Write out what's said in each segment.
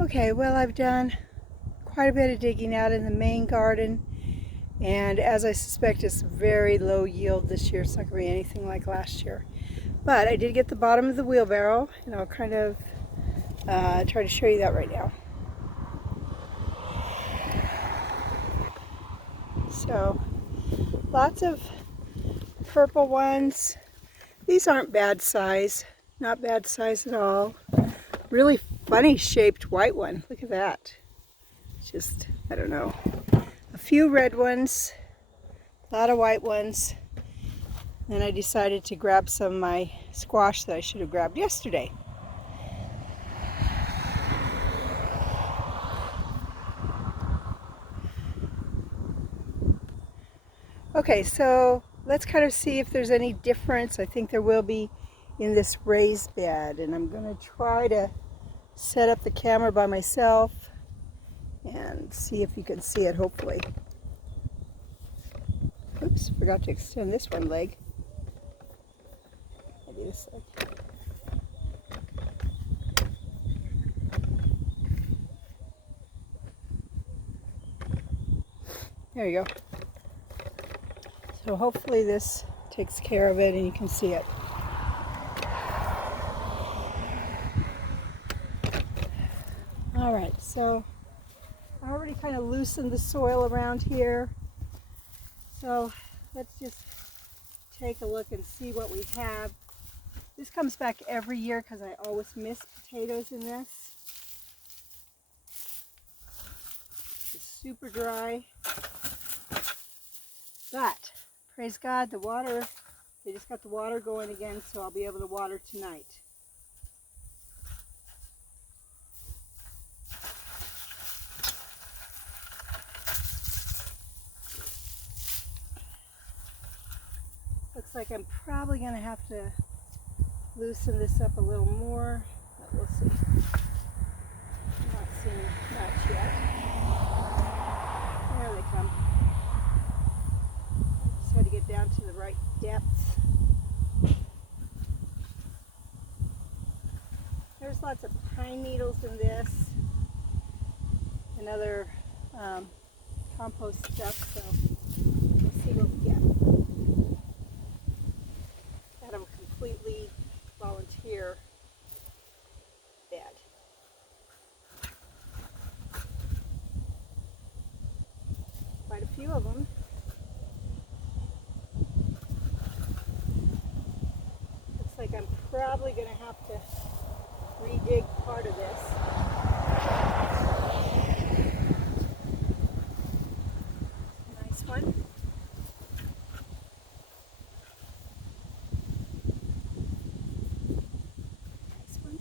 Okay, well, I've done quite a bit of digging out in the main garden, and as I suspect, it's very low yield this year. It's not going to be anything like last year. But I did get the bottom of the wheelbarrow, and I'll kind of try to show you that right now. So, lots of purple ones. These aren't bad size, not bad size at all. Really funny shaped white one. Look at that. Just, I don't know. A few red ones, a lot of white ones. Then I decided to grab some of my squash that I should have grabbed yesterday. Okay, so let's kind of see if there's any difference. I think there will be in this raised bed, and I'm going to try to set up the camera by myself and see if you can see it, hopefully. Oops, forgot to extend this one leg. I'll do this leg. There you go. So hopefully this takes care of it and you can see it. All right, so I already kind of loosened the soil around here. So let's just take a look and see what we have. This comes back every year because I always miss potatoes in this. It's super dry. But, praise God, the water, they just got the water going again, so I'll be able to water tonight. Looks like I'm probably going to have to loosen this up a little more, but we'll see. I'm not seeing much yet. There they come. Just had to get down to the right depth. There's lots of pine needles in this and other compost stuff, so we'll see what we get. Out of a completely volunteer bed. Quite a few of them. Looks like I'm probably going to have to redig part of this. Nice one. Nice one.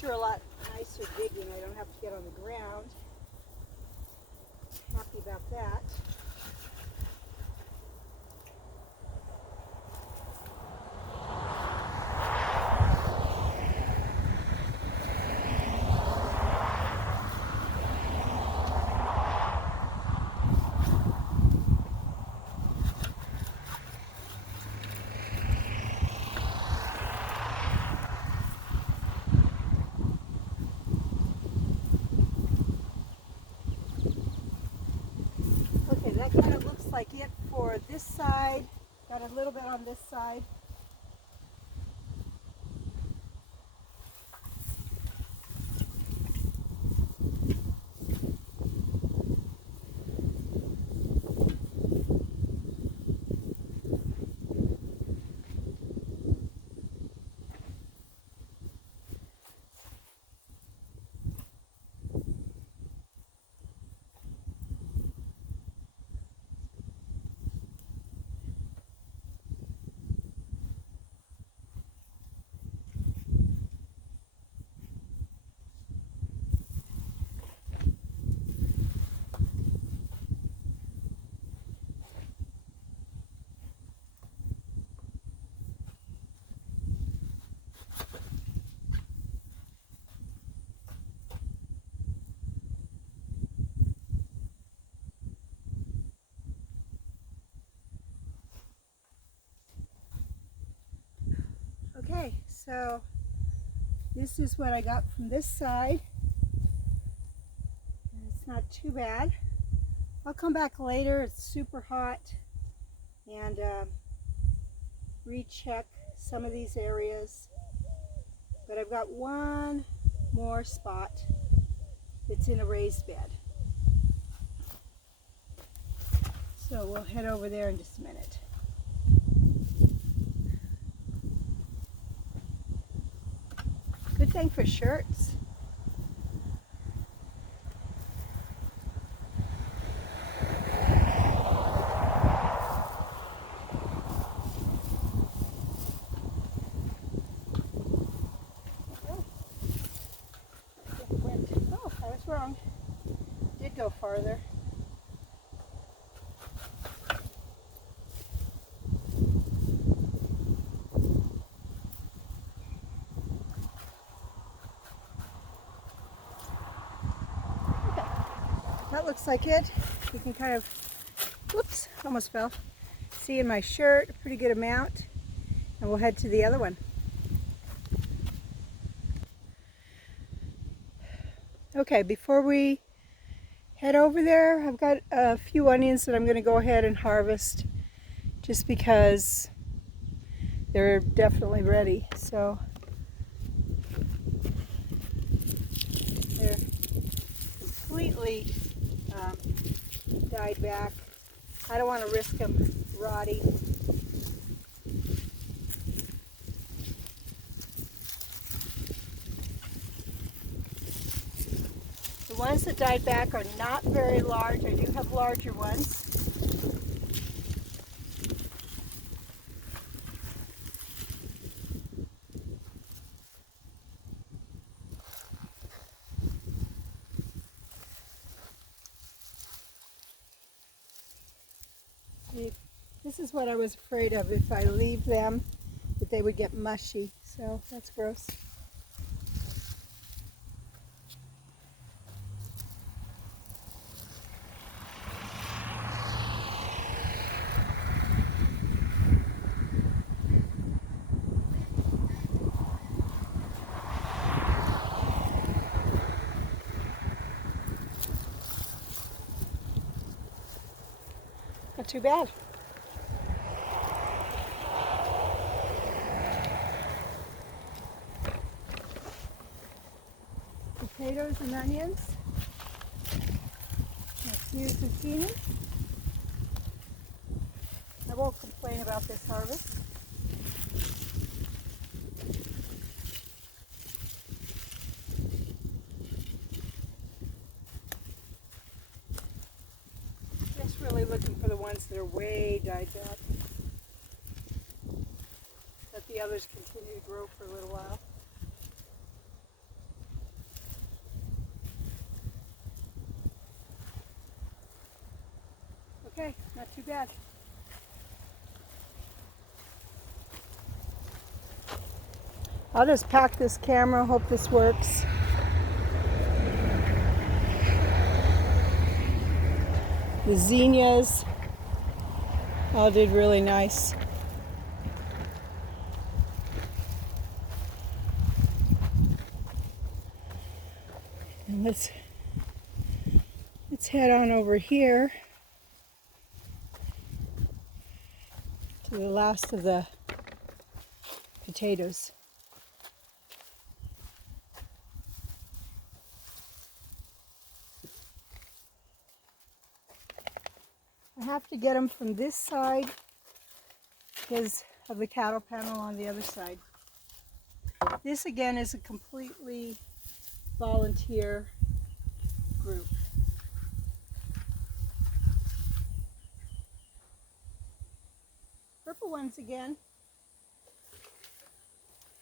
Sure, a lot nicer digging. I don't have to get on the ground. Happy about that. Okay, that kind of looks like it for this side. Got a little bit on this side. So this is what I got from this side. And it's not too bad. I'll come back later. It's super hot, and recheck some of these areas. But I've got one more spot that's in a raised bed. So we'll head over there in just a minute. Good thing for shirts. Oh, I was wrong. Did go farther. That looks like it. You can kind of, whoops, almost fell. See in my shirt, a pretty good amount. And we'll head to the other one. Okay, before we head over there, I've got a few onions that I'm going to go ahead and harvest just because they're definitely ready. So they're completely died back. I don't want to risk them rotting. The ones that died back are not very large. I do have larger ones. This is what I was afraid of, if I leave them, that they would get mushy. So that's gross. Not too bad. Potatoes and onions. A few zucchini. I won't complain about this harvest. Just really looking for the ones that are way died back. Let the others continue to grow for a little while. Okay, not too bad. I'll just pack this camera, hope this works. The zinnias all did really nice. And let's head on over here to the last of the potatoes. I have to get them from this side because of the cattle panel on the other side. This again is a completely volunteer group. Purple ones again.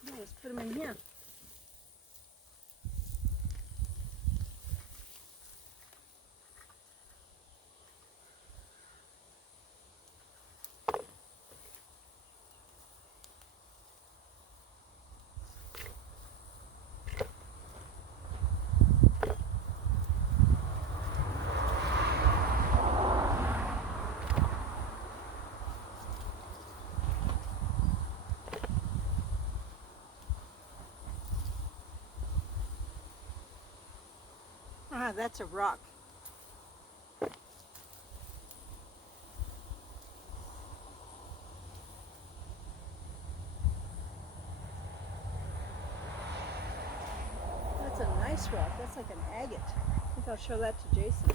Yeah, let's put them in here. Ah, that's a rock. That's a nice rock. That's like an agate. I think I'll show that to Jason.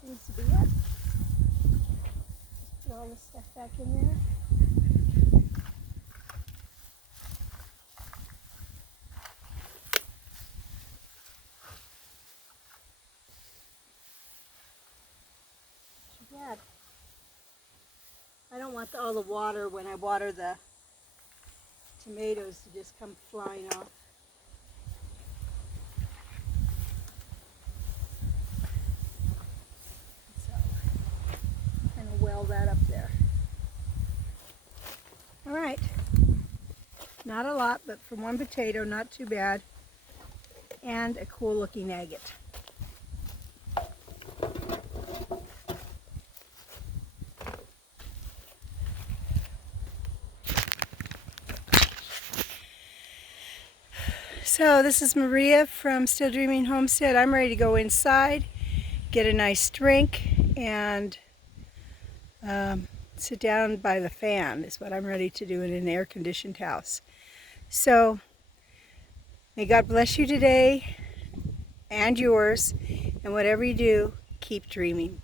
Seems to be it. Just put all this stuff back in there. Too bad. I don't want all the water when I water the tomatoes to just come flying off. Well that up there. All right, not a lot, but for one potato, not too bad, and a cool looking agate. So this is Maria from Still Dreaming Homestead. I'm ready to go inside, get a nice drink, and sit down by the fan is what I'm ready to do in an air-conditioned house. So may God bless you today and yours, and whatever you do, keep dreaming.